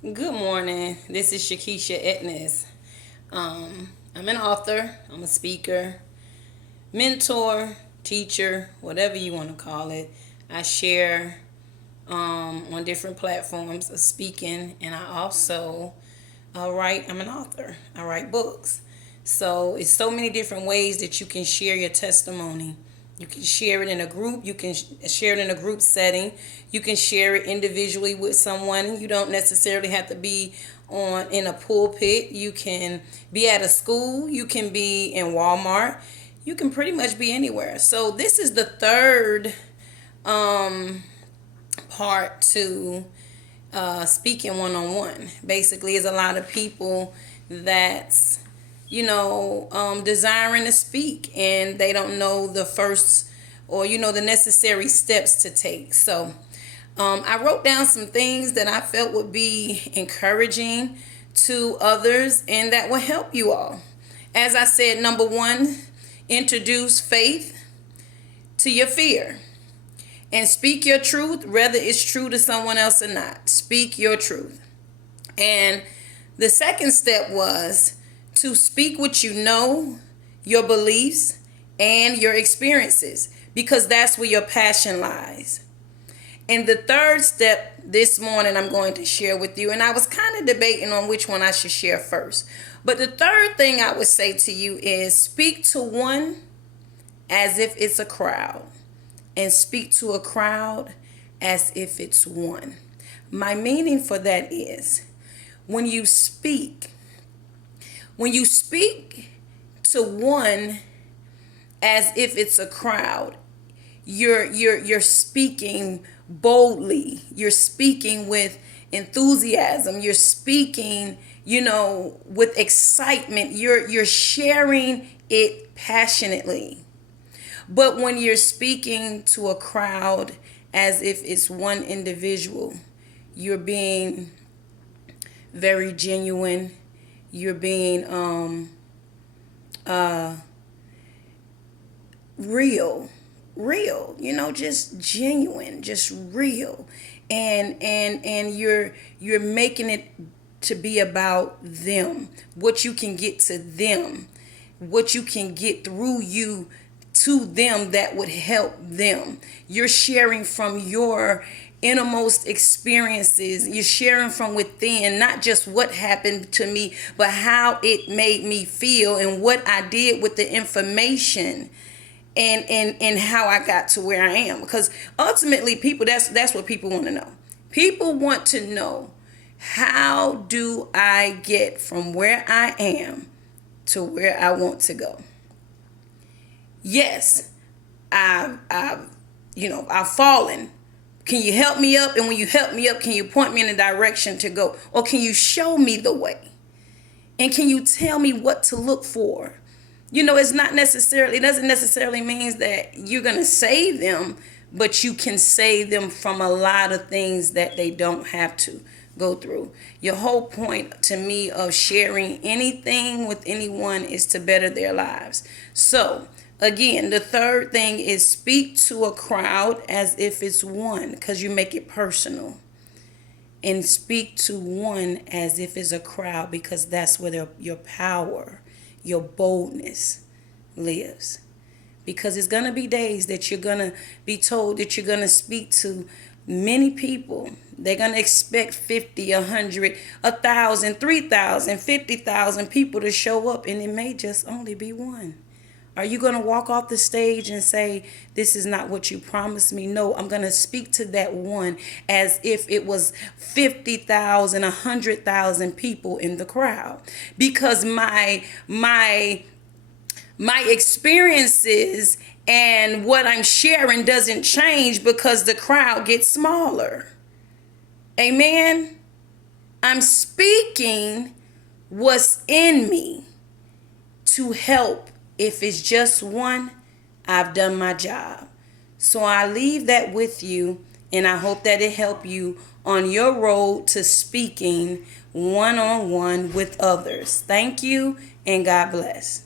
Good morning. This is Shakisha Etnes. I'm an author, I'm a speaker, mentor, teacher, whatever you want to call it. I share on different platforms of speaking, and I also write. I'm an author, I write books. So it's so many different ways that you can share your testimony. You can share it in a group. You can share it in a group setting. You can share it individually with someone. You don't necessarily have to be on in a pulpit. You can be at a school. You can be in Walmart. You can pretty much be anywhere. So this is the third part to speaking one-on-one. Basically, is a lot of people that's desiring to speak, and they don't know the first or the necessary steps to take. So I wrote down some things that I felt would be encouraging to others and that will help you all. As I said, number one, introduce faith to your fear and speak your truth, whether it's true to someone else or not. Speak your truth. And the second step was to speak what you know, your beliefs, and your experiences, because that's where your passion lies. And the third step this morning I'm going to share with you, and I was kind of debating on which one I should share first. But the third thing I would say to you is speak to one as if it's a crowd, and speak to a crowd as if it's one. My meaning for that is when you speak to one as if it's a crowd, you're speaking boldly. You're speaking with enthusiasm. You're speaking, with excitement. You're sharing it passionately. But when you're speaking to a crowd as if it's one individual, you're being very genuine. You're being real, just genuine, just real. And you're making it to be about them, what you can get to them, what you can get through you to them that would help them. You're sharing from your innermost experiences. You're sharing from within, not just what happened to me, but how it made me feel and what I did with the information and how I got to where I am. Because ultimately people, that's what people want to know. People want to know, how do I get from where I am to where I want to go? Yes, I've fallen. Can you help me up? And when you help me up, can you point me in a direction to go? Or can you show me the way? And can you tell me what to look for? It doesn't necessarily mean that you're going to save them, but you can save them from a lot of things that they don't have to go through. Your whole point to me of sharing anything with anyone is to better their lives. So, again, the third thing is speak to a crowd as if it's one, because you make it personal. And speak to one as if it's a crowd, because that's where your power, your boldness lives. Because it's going to be days that you're going to be told that you're going to speak to many people. They're going to expect 50, 100, 1,000, 3,000, 50,000 people to show up, and it may just only be one. Are you going to walk off the stage and say, this is not what you promised me? No, I'm going to speak to that one as if it was 50,000, 100,000 people in the crowd. Because my experiences and what I'm sharing doesn't change because the crowd gets smaller. Amen? I'm speaking what's in me to help. If it's just one, I've done my job. So I leave that with you, and I hope that it help you on your road to speaking one-on-one with others. Thank you, and God bless.